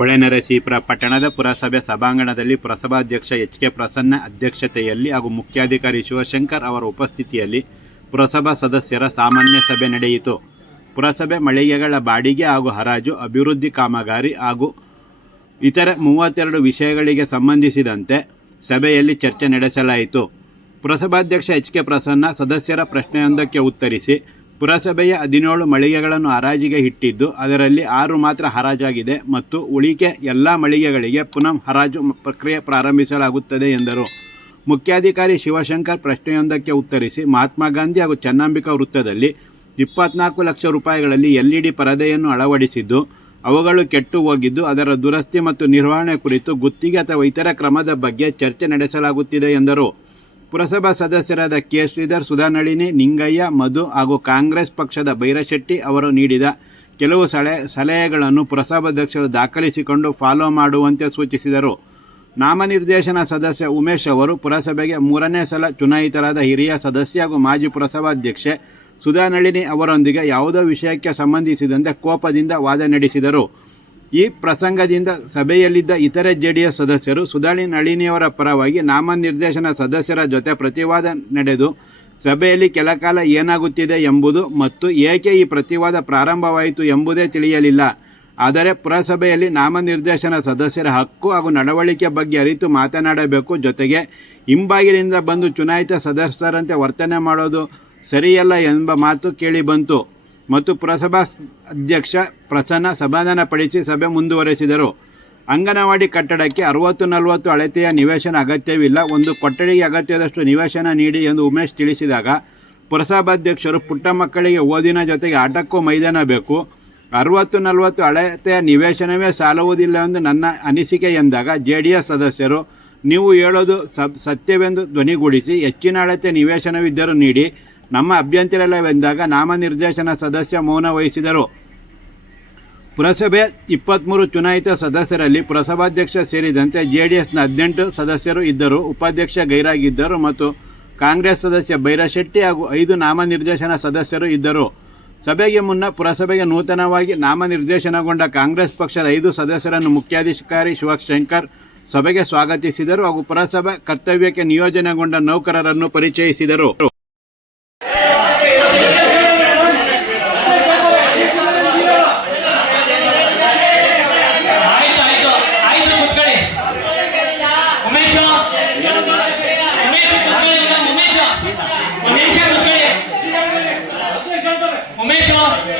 ಹೊಳೆನರಸೀಪುರ ಪಟ್ಟಣದ ಪುರಸಭೆ ಸಭಾಂಗಣದಲ್ಲಿ ಪುರಸಭಾಧ್ಯಕ್ಷ ಎಚ್ ಕೆ ಪ್ರಸನ್ನ ಅಧ್ಯಕ್ಷತೆಯಲ್ಲಿ ಹಾಗೂ ಮುಖ್ಯಾಧಿಕಾರಿ ಶಿವಶಂಕರ್ ಅವರ ಉಪಸ್ಥಿತಿಯಲ್ಲಿ ಪುರಸಭಾ ಸದಸ್ಯರ ಸಾಮಾನ್ಯ ಸಭೆ ನಡೆಯಿತು. ಪುರಸಭೆ ಮಳಿಗೆಗಳ ಬಾಡಿಗೆ ಹಾಗೂ ಹರಾಜು, ಅಭಿವೃದ್ಧಿ ಕಾಮಗಾರಿ ಹಾಗೂ ಇತರೆ ಮೂವತ್ತೆರಡು ವಿಷಯಗಳಿಗೆ ಸಂಬಂಧಿಸಿದಂತೆ ಸಭೆಯಲ್ಲಿ ಚರ್ಚೆ ನಡೆಸಲಾಯಿತು. ಪುರಸಭಾಧ್ಯಕ್ಷ ಎಚ್ ಕೆ ಪ್ರಸನ್ನ ಸದಸ್ಯರ ಪ್ರಶ್ನೆಯೊಂದಕ್ಕೆ ಉತ್ತರಿಸಿ ಪುರಸಭೆಯ ಹದಿನೇಳು ಮಳಿಗೆಗಳನ್ನು ಹರಾಜಿಗೆ ಇಟ್ಟಿದ್ದು, ಅದರಲ್ಲಿ ಆರು ಮಾತ್ರ ಹರಾಜಾಗಿದೆ ಮತ್ತು ಉಳಿಕೆ ಎಲ್ಲ ಮಳಿಗೆಗಳಿಗೆ ಪುನಃ ಹರಾಜು ಪ್ರಕ್ರಿಯೆ ಪ್ರಾರಂಭಿಸಲಾಗುತ್ತದೆ ಎಂದರು. ಮುಖ್ಯಾಧಿಕಾರಿ ಶಿವಶಂಕರ್ ಪ್ರಶ್ನೆಯೊಂದಕ್ಕೆ ಉತ್ತರಿಸಿ, ಮಹಾತ್ಮ ಗಾಂಧಿ ಹಾಗೂ ಚನ್ನಾಂಬಿಕಾ ವೃತ್ತದಲ್ಲಿ ಇಪ್ಪತ್ನಾಲ್ಕು ಲಕ್ಷ ರೂಪಾಯಿಗಳಲ್ಲಿ ಎಲ್ ಇ ಡಿ ಪರದೆಯನ್ನು ಅಳವಡಿಸಿದ್ದು, ಅವುಗಳು ಕೆಟ್ಟು ಹೋಗಿದ್ದು, ಅದರ ದುರಸ್ತಿ ಮತ್ತು ನಿರ್ವಹಣೆ ಕುರಿತು ಗುತ್ತಿಗೆ ಅಥವಾ ಇತರ ಕ್ರಮದ ಬಗ್ಗೆ ಚರ್ಚೆ ನಡೆಸಲಾಗುತ್ತಿದೆ ಎಂದರು. ಪುರಸಭಾ ಸದಸ್ಯರಾದ ಕೆ. ಶ್ರೀಧರ್ ಸುಧಾನಳಿನಿ ನಿಂಗಯ್ಯ, ಮಧು ಹಾಗೂ ಕಾಂಗ್ರೆಸ್ ಪಕ್ಷದ ಭೈರಶೆಟ್ಟಿ ಅವರು ನೀಡಿದ ಕೆಲವು ಸಲಹೆ ಸಲಹೆಗಳನ್ನು ಪುರಸಭಾಧ್ಯಕ್ಷರು ದಾಖಲಿಸಿಕೊಂಡು ಫಾಲೋ ಮಾಡುವಂತೆ ಸೂಚಿಸಿದರು. ನಾಮನಿರ್ದೇಶನ ಸದಸ್ಯ ಉಮೇಶ್ ಅವರು ಪುರಸಭೆಗೆ ಮೂರನೇ ಸಲ ಚುನಾಯಿತರಾದ ಹಿರಿಯ ಸದಸ್ಯ ಹಾಗೂ ಮಾಜಿ ಪುರಸಭಾಧ್ಯಕ್ಷೆ ಸುಧಾನಳಿನಿ ಅವರೊಂದಿಗೆ ಯಾವುದೋ ವಿಷಯಕ್ಕೆ ಸಂಬಂಧಿಸಿದಂತೆ ಕೋಪದಿಂದ ವಾದ ನಡೆಸಿದರು. ಈ ಪ್ರಸಂಗದಿಂದ ಸಭೆಯಲ್ಲಿದ್ದ ಇತರೆ ಜೆಡಿಎಸ್ ಸದಸ್ಯರು ಸುಧಾಳಿ ನಳಿನಿಯವರ ಪರವಾಗಿ ನಾಮನಿರ್ದೇಶನ ಸದಸ್ಯರ ಜೊತೆ ಪ್ರತಿವಾದ ನಡೆದು, ಸಭೆಯಲ್ಲಿ ಕೆಲಕಾಲ ಏನಾಗುತ್ತಿದೆ ಎಂಬುದು ಮತ್ತು ಏಕೆ ಈ ಪ್ರತಿವಾದ ಪ್ರಾರಂಭವಾಯಿತು ಎಂಬುದೇ ತಿಳಿಯಲಿಲ್ಲ. ಆದರೆ ಪುರಸಭೆಯಲ್ಲಿ ನಾಮನಿರ್ದೇಶನ ಸದಸ್ಯರ ಹಕ್ಕು ಹಾಗೂ ನಡವಳಿಕೆ ಬಗ್ಗೆ ಅರಿತು ಮಾತನಾಡಬೇಕು. ಜೊತೆಗೆ ಹಿಂಬಾಗಿಲಿಂದ ಬಂದು ಚುನಾಯಿತ ಸದಸ್ಯರಂತೆ ವರ್ತನೆ ಮಾಡೋದು ಸರಿಯಲ್ಲ ಎಂಬ ಮಾತು ಕೇಳಿ ಬಂತು. ಮತ್ತು ಪುರಸಭಾ ಅಧ್ಯಕ್ಷ ಪ್ರಸನ್ನ ಸಮಾಧಾನಪಡಿಸಿ ಸಭೆ ಮುಂದುವರೆಸಿದರು. ಅಂಗನವಾಡಿ ಕಟ್ಟಡಕ್ಕೆ ಅರವತ್ತು ನಲವತ್ತು ಅಳತೆಯ ನಿವೇಶನ ಅಗತ್ಯವಿಲ್ಲ. ಒಂದು ಕೊಠಡಿಗೆ ಅಗತ್ಯದಷ್ಟು ನಿವೇಶನ ನೀಡಿ ಎಂದು ಉಮೇಶ್ ತಿಳಿಸಿದಾಗ, ಪುರಸಭಾಧ್ಯಕ್ಷರು ಪುಟ್ಟ ಮಕ್ಕಳಿಗೆ ಓದಿನ ಜೊತೆಗೆ ಆಟಕ್ಕೂ ಮೈದಾನ ಬೇಕು. ಅರವತ್ತು ನಲವತ್ತು ಅಳತೆಯ ನಿವೇಶನವೇ ಸಾಲುವುದಿಲ್ಲ ಎಂದು ನನ್ನ ಅನಿಸಿಕೆ ಎಂದಾಗ ಜೆ ಸದಸ್ಯರು, ನೀವು ಹೇಳೋದು ಸತ್ಯವೆಂದು ಧ್ವನಿಗೂಡಿಸಿ ಹೆಚ್ಚಿನ ಅಳತೆ ನಿವೇಶನವಿದ್ದರೂ ನೀಡಿ ನಮ್ಮ ಅಭ್ಯಂತರವಿಲ್ಲವೆಂದಾಗ ನಾಮನಿರ್ದೇಶನ ಸದಸ್ಯ ಮೌನ ವಹಿಸಿದರು. ಪುರಸಭೆ ಇಪ್ಪತ್ತ್ಮೂರು ಚುನಾಯಿತ ಸದಸ್ಯರಲ್ಲಿ ಪುರಸಭಾಧ್ಯಕ್ಷ ಸೇರಿದಂತೆ ಜೆ ಡಿ ಎಸ್ನ ಹದಿನೆಂಟು ಸದಸ್ಯರು ಇದ್ದರು. ಉಪಾಧ್ಯಕ್ಷ ಗೈರಾಗಿದ್ದರು ಮತ್ತು ಕಾಂಗ್ರೆಸ್ ಸದಸ್ಯ ಬೈರಶೆಟ್ಟಿ ಹಾಗೂ ಐದು ನಾಮನಿರ್ದೇಶನ ಸದಸ್ಯರು ಇದ್ದರು. ಸಭೆಗೆ ಮುನ್ನ ಪುರಸಭೆಗೆ ನೂತನವಾಗಿ ನಾಮನಿರ್ದೇಶನಗೊಂಡ ಕಾಂಗ್ರೆಸ್ ಪಕ್ಷದ ಐದು ಸದಸ್ಯರನ್ನು ಮುಖ್ಯಾಧಿಕಾರಿ ಶಿವಶಂಕರ್ ಸಭೆಗೆ ಸ್ವಾಗತಿಸಿದರು ಹಾಗೂ ಪುರಸಭೆ ಕರ್ತವ್ಯಕ್ಕೆ ನಿಯೋಜನೆಗೊಂಡ ನೌಕರರನ್ನು ಪರಿಚಯಿಸಿದರು ಆಯ್ತು ಆಯ್ತು ಆಯ್ತು ಕೂತ್ಕೊಳ್ಳಿ ಉಮೇಶ್ ಉಮೇಶ್ ಕೂತ್ಕೊಳ್ಳಿ ಇಲ್ಲ, ಉಮೇಶ್ ಒಂದ್ ನಿಮಿಷ ಕೂತ್ಕೊಳ್ಳಿ ಉಮೇಶ್ ಒಂದ್ ನಿಮಿಷ ಕೂತ್ಕೊಳ್ಳಿ ವಿಜಯ ವಿಜಯ ಕೂತ್ಕೊಳ್ಳಿ ಅಣ್ಣ ಕೂತ್ಕೊಳ್ಳಿ ಒಂದ್ ನಿಮಿಷ ಕೂತ್ಕೊಳ್ಳಿ ಅಣ್ಣ ಒಂದ್ ನಿಮಿಷ ಕೂತ್ಕೊಳ್ಳಿ ಇಂದು ರಾಜ್ಯಸಭಾ ಈ ನಮ್ಮ ಸರ್ಕಾರದ ರಾಜ್ಯದ ಅನುದಾನಿತ ಅದ್ರ ಬಗ್ಗೆ ಮಾತ್ರ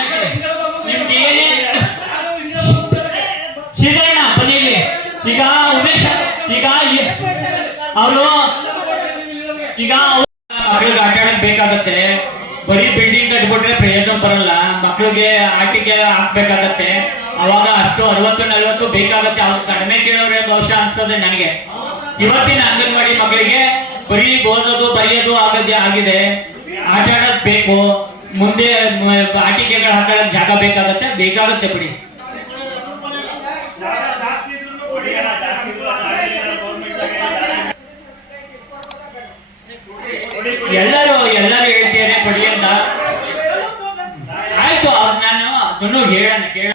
ಹೇಳಿ ನಾನು ಮಾತಾಡ್ತೀನಿ ನಿಮ್ಗೆ ಏನೇ ಶ್ರೀಧರಣ್ಣ ಬನ್ನಿ ಇಲ್ಲಿ ಈಗ ಉಮೇಶ್ ಈಗ ಅವರು ಈಗ ಮಕ್ಳಿಗೆ ಆಟ ಆಡಕ್ ಬೇಕಾಗತ್ತೆ. ಬರೀ ಬಿಲ್ಡಿಂಗ್ ಕಟ್ಬಿಟ್ರೆ ಪ್ರಯೋಜನ ಬರಲ್ಲ. ಮಕ್ಳಿಗೆ ಆಟಿಕೆ ಹಾಕ್ಬೇಕಾಗತ್ತೆ. ಅವಾಗ ಅಷ್ಟು ಅರವತ್ತು ನಲ್ವತ್ತು ಬೇಕಾಗತ್ತೆ. ಅವ್ರು ಕಡಿಮೆ ಕೇಳೋರೆ ಬಹುಶಃ ಅನ್ಸದೆ ನನಗೆ. ಇವತ್ತಿನ ಅಂಗನವಾಡಿ ಮಕ್ಕಳಿಗೆ ಬರೀ ಓದೋದು ಬರೆಯೋದು ಆಗದೆ ಆಗಿದೆ. ಆಟ ಆಡೋದ್ ಬೇಕು. ಮುಂದೆ ಆಟಿಕೆಗಳು ಹಾಕೊಳ್ಳೋಕ್ ಜಾಗ ಬೇಕಾಗತ್ತೆ? ಬೇಕಾಗತ್ತೆ ಬಿಡಿ. ಎಲ್ಲರೂ ಎಲ್ಲರೂ ಹೇಳ್ತೇನೆ ಕೊಡಿ ಅಂತ. ಆಯ್ತು, ಅವ್ರು ನಾನು ಹೇಳೋಣ ಕೇಳ